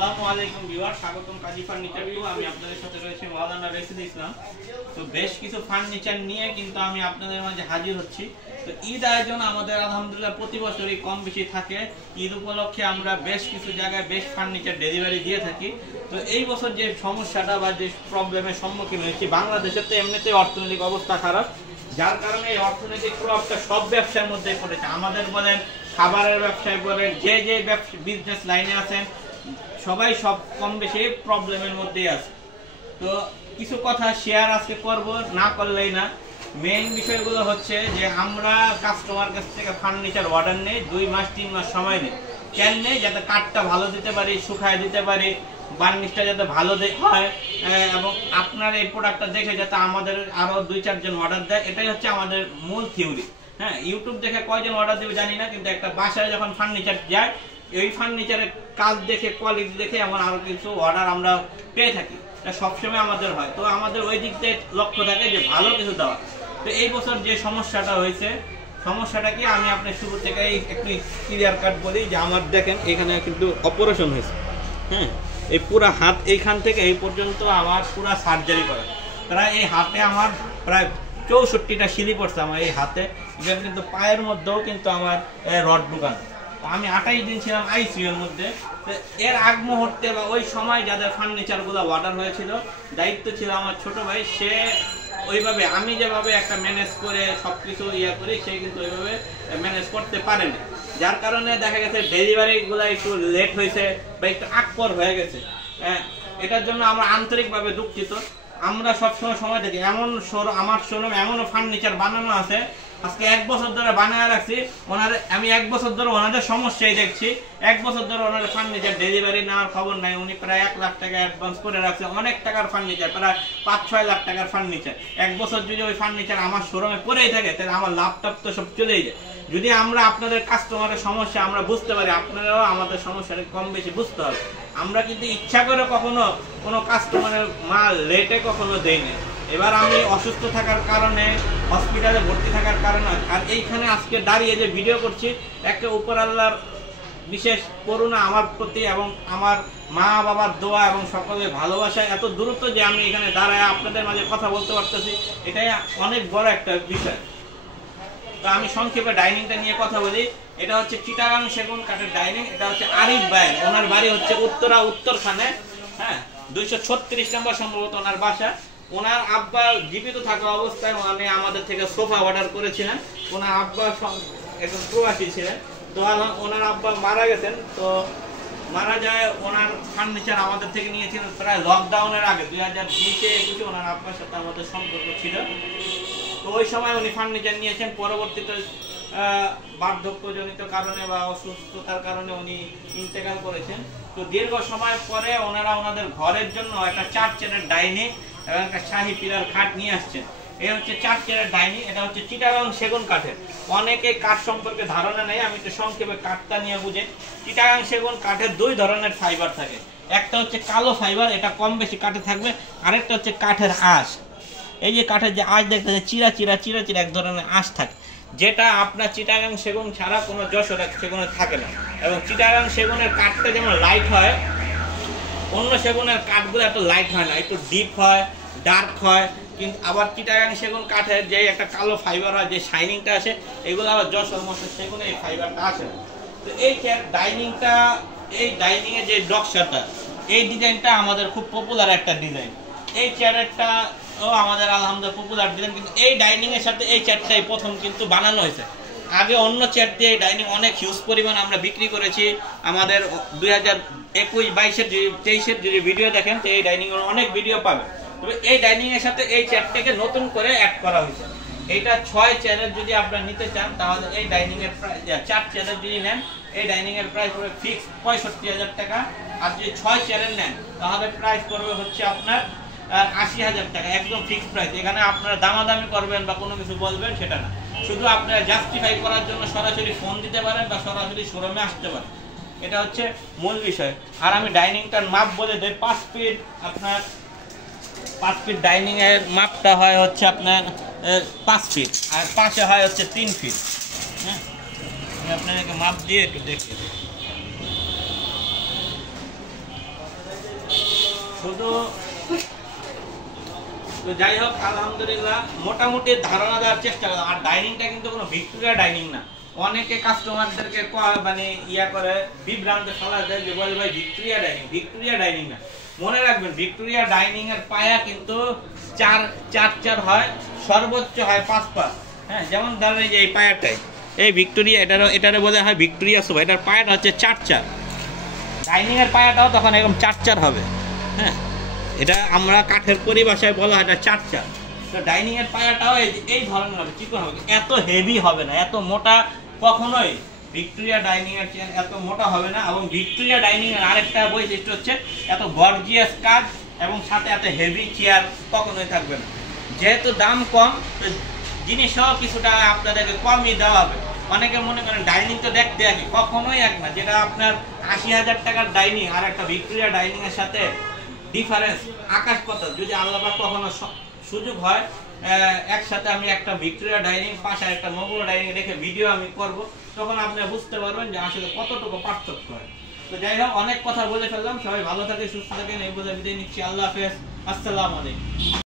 আসসালামু আলাইকুম ভিউয়ার, স্বাগতম কাজী ফার্নিচার টু। আমি আপনাদের সাথে রয়েছে মাওলানা রাশিদ ইসলাম। তো বেশ কিছু ফার্নিচার নিয়ে কিন্তু আমি আপনাদের মাঝে হাজির হচ্ছি। তো ঈদ আয়োজন আমাদের আলহামদুলিল্লাহ প্রতি বছরই কম বেশি থাকে। ঈদ উপলক্ষে আমরা বেশ কিছু জায়গায় বেশ ফার্নিচার ডেলিভারি দিয়ে থাকি। তো এই বছর যে সমস্যাটা বা যে প্রবলেমের সম্মুখীন হয়েছি, বাংলাদেশের তো এমনিতেই অর্থনৈতিক অবস্থা খারাপ, যার কারণে এই অর্থনৈতিক প্রভাবটা সব ব্যবসার মধ্যে পড়েছে। আমাদের বলেন, খাবারের ব্যবসায় বলেন, যে যে বিজনেস লাইনে আছেন সবাই সব কম বেশি প্রবলেমের মধ্যেই আছে। তো কিছু কথা শেয়ার আজকে করব, না করলেই না। মেইন বিষয়গুলো হচ্ছে যে আমরা কাস্টমার কাছ থেকে ফার্নিচার অর্ডার নেই 2 মাস 3 মাস সময় নেই। কেন নেই? যাতে কাঠটা ভালো দিতে পারি, শুকায় দিতে পারি, বার্নিশটা যাতে ভালো হয়, এবং আপনার এই প্রোডাক্টটা দেখে যাতে আমাদের আরো 2-4 জন অর্ডার দেয়। এটাই হচ্ছে আমাদের মূল থিওরি। হ্যাঁ, ইউটিউব দেখে কয়জন অর্ডার দেবে জানি না, কিন্তু একটা বাসায় যখন ফার্নিচার যায়, এই ফার্নিচারের কাজ দেখে, কোয়ালিটি দেখে এমন আরো কিছু অর্ডার আমরা পেয়ে থাকি। এটা সবসময় আমাদের হয়। তো আমাদের ওই দিক থেকে লক্ষ্য থাকে যে ভালো কিছু দেওয়া। তো এই বছর যে সমস্যাটা হয়েছে, সমস্যাটা কি আমি আপনার শুরু থেকে একটু ক্লিয়ার কাট বলি যে আমার দেখেন এখানে কিন্তু অপারেশন হয়েছে। হ্যাঁ, এই পুরো হাত এইখান থেকে এই পর্যন্ত আমার পুরো সার্জারি করা। প্রায় এই হাতে আমার প্রায় 64টা শিলি পড়ছে আমার এই হাতে। এখানে কিন্তু পায়ের মধ্যেও কিন্তু আমার রড ঢুকানো। আমি 28 দিন ছিলাম আইসিইউ এর মধ্যে। এর আগ মুহূর্তে বা ওই সময় যাদের ফার্নিচারগুলো অর্ডার হয়েছিল, দায়িত্ব ছিল আমার ছোট ভাই। সে ওইভাবে আমি যেভাবে একটা ম্যানেজ করে সবকিছু ইয়ে করি, সে কিন্তু ওইভাবে ম্যানেজ করতে পারেনি। যার কারণে দেখা গেছে ডেলিভারিগুলো একটু লেট হয়েছে বা একটু আকপর হয়ে গেছে। এটার জন্য আমরা আন্তরিকভাবে দুঃখিত। আমরা সবসময় সময় দেখি, এমন আমার শোরুম এমনও ফার্নিচার বানানো আছে আজকে 1 বছর ধরে বানায় রাখছি। আমি 1 বছর ধরে ওনাদের সমস্যাই দেখছি। 1 বছর ধরে ওনাদের ফার্নিচার ডেলিভারি নেওয়ার খবর নাই। উনি প্রায় 1 লাখ টাকা অ্যাডভান্স করে রাখছে, অনেক টাকার ফার্নিচার, প্রায় 5-6 লাখ টাকার ফার্নিচার। 1 বছর যদি ওই ফার্নিচার আমার শোরুমে পড়েই থাকে, তাহলে আমার লাভটাপ তো সব চলেই যায়। যদি আমরা আপনাদের কাস্টমারের সমস্যা আমরা বুঝতে পারি, আপনারাও আমাদের সমস্যাটা কম বেশি বুঝতে হবে। আমরা কিন্তু ইচ্ছা করে কখনো কোনো কাস্টমারের মাল লেটে কখনো দেই না। এবার আমি অসুস্থ থাকার কারণে, হসপিটালে ভর্তি থাকার কারণে, আর এইখানে আজকে দাঁড়িয়ে যে ভিডিও করছি, একটা উপর আল্লাহর বিশেষ করুণা আমার প্রতি এবং আমার মা বাবার দোয়া এবং সকলের ভালোবাসা এত দ্রুত যে আমি এখানে দাঁড়ায় আপনাদের মাঝে কথা বলতে পারতেছি, এটাই অনেক বড় একটা বিষয়। তো আমি সংক্ষেপে ডাইনিংটা নিয়ে কথা বলি। এটা হচ্ছে চিটাগাং সেগুন কাঠের ডাইনিং। এটা হচ্ছে আরিফ ভাই, ওনার বাড়ি হচ্ছে উত্তরখানে। হ্যাঁ, 236 নম্বর সম্ভবত ওনার বাসা। ওনার আব্বা জীবিত থাকা অবস্থায় উনি আমাদের থেকে সোফা অর্ডার করেছিলেন। ওনার আব্বা একজন প্রবাসী ছিলেন। তো ওনার আব্বা মারা গেছেন। তো মারা যায়, ওনার ফার্নিচার আমাদের থেকে নিয়েছিলেন প্রায় লকডাউনের আগে, 2020-21 ওনার আব্বার সাথে আমাদের সম্পর্ক ছিল। তো ওই সময় উনি ফার্নিচার নিয়েছেন। পরবর্তীতে বার্ধক্যজনিত কারণে বা অসুস্থতার কারণে উনি ইন্তেকাল করেছেন। তো দীর্ঘ সময় পরে ওনারা ওনাদের ঘরের জন্য একটা 4 চেয়ারের ডাইনিং এবং একটা শাহী পিলার খাট নিয়ে আসছেন। এই হচ্ছে 4 চেয়ারের ডাইনিং। এটা হচ্ছে চিটাগাং সেগুন কাঠের। অনেকে কাঠ সম্পর্কে ধারণা নেই, আমি একটু সংক্ষেপে কাঠটা নিয়ে বুঝে। চিটাগাং সেগুন কাঠের 2 ধরনের ফাইবার থাকে। একটা হচ্ছে কালো ফাইবার, এটা কম বেশি কাঠে থাকবে। আরেকটা হচ্ছে কাঠের আঁশ। এই যে কাঠের যে আঁশ দেখতে চিরা চিরা চিরা চিরা এক ধরনের আঁশ থাকে, যেটা আপনার চিটাগাং সেগুন ছাড়া কোনো যশোর সেগুনে থাকে না। এবং চিটাগাং সেগুনের কাঠটা যেমন লাইট হয়, অন্য সেগুনের কাঠগুলো এত লাইট হয় না, একটু ডিপ হয়, ডার্ক হয়। কিন্তু আবার চিটাগাং সেগুন কাঠের যে একটা কালো ফাইবার হয়, যে শাইনিংটা আসে, এগুলো আবার যশোর মতো সেগুনে এই ফাইবারটা আসে না। তো এই ডাইনিংটা, এই ডাইনিংয়ের যে নকশাটা, এই ডিজাইনটা আমাদের খুব পপুলার একটা ডিজাইন। এই চেয়ারটা আমাদের আলহামদুলিল্লাহ পপুলার ডিজাইন। কিন্তু এই ডাইনিং এর সাথে এই চেয়ারটাই প্রথম কিন্তু বানানো হয়েছে। আগে অন্য চেয়ার দিয়ে এই ডাইনিং অনেক হিউজ পরিমাণ আমরা বিক্রি করেছি। আমাদের 2021-22-23-এর যদি ভিডিও দেখেন, তো এই ডাইনিং এর অনেক ভিডিও পাবেন। তবে এই ডাইনিং এর সাথে এই চেয়ারটাকে নতুন করে অ্যাড করা হয়েছে। এইটা 6 চেয়ারের যদি আপনারা নিতে চান, তাহলে এই ডাইনিং এর প্রাইস, 4 চেয়ারের যদি নেন, এই ডাইনিং এর প্রাইস পড়বে ফিক্স 65,000 টাকা। আর যদি 6 চেয়ারের নেন, তাহলে প্রাইস পড়বে হচ্ছে আপনার 80,000 টাকা, একদম ফিক্সড প্রাইস। এখানে আপনারা দামাদামি করবেন বা কোনো কিছু বলবেন সেটা না, শুধু আপনারা জাস্টিফাই করার জন্য সরাসরি ফোন দিতে পারেন বা সরাসরি শোরুমে আসতে পারেন। এটা হচ্ছে মূল বিষয়। আর আমি ডাইনিংটার মাপ বলে দেই। 5 ফিট, আপনার 5 ফিট ডাইনিং এর মাপটা হয় হচ্ছে আপনার 5 ফিট, আর পাশে হয় হচ্ছে 3 ফিট। হ্যাঁ, আমি আপনাদেরকে মাপ দিয়ে একটু দেখি। শুধু তো যাই হোক আলহামদুলিল্লাহ মোটামুটি ধারণা দেওয়ার চেষ্টা করলাম। আর ডাইনিংটা কিন্তু কোনো ভিক্টোরিয়া ডাইনিং না। অনেকে কাস্টমারদেরকে মানে ইয়া করে বিভ্রান্তে ফেলা দেয় যে বলে ভাই ভিক্টোরিয়া ডাইনিং, ভিক্টোরিয়া ডাইনিং না। মনে রাখবেন ভিক্টোরিয়া ডাইনিং এর পায়া কিন্তু 4 হয়, সর্বোচ্চ হয় 5। হ্যাঁ, যেমন ধরেন এই যে এই পায়াটাই এই ভিক্টোরিয়া, এটারে বলা হয় ভিক্টোরিয়া সোফা, এটার পায়াটা হচ্ছে 4। ডাইনিং এর পায়াটাও তখন এরকম 4 হবে। হ্যাঁ, এটা আমরা কাঠের পরিভাষায় বলা হয় এটা 4। তো ডাইনিং এর পায়াটাও এই ধরনের হবে, চিকন হবে, এত হেভি হবে না, এত মোটা কখনোই ভিক্টোরিয়া ডাইনিং এর চেয়ার এত মোটা হবে না। এবং ভিক্টোরিয়া ডাইনিং এর আরেকটা বৈশিষ্ট্য হচ্ছে এত গর্জিয়াস কাজ এবং সাথে এত হেভি চেয়ার কখনোই থাকবে না। যেহেতু দাম কম, জিনিসও কিছুটা আপনাদেরকে কমই দেওয়া হবে। অনেকে মনে করেন ডাইনিং তো দেখতে একই, কখনোই এক না। যেটা আপনার 80,000 টাকার ডাইনিং আর একটা ভিক্টোরিয়া ডাইনিং এর সাথে ডিফারেন্স আকাশ পাতাল। যদি আল্লাহ পাক কখনো সুযোগ হয় একসাথে আমি একটা ভিক্টোরিয়া ডাইনিং পাশে একটা মোগল ডাইনিং রেখে ভিডিও আমি করব, তখন আপনি বুঝতে পারবেন যে আসলে কতটুকু পার্থক্য হয়। তো যাই হোক, অনেক কথা বলে ফেললাম। সবাই ভালো থাকে, সুস্থ থাকেন, এই বলে বিদায় নিচ্ছি। আল্লাহ হাফেজ, আসসালামু আলাইকুম।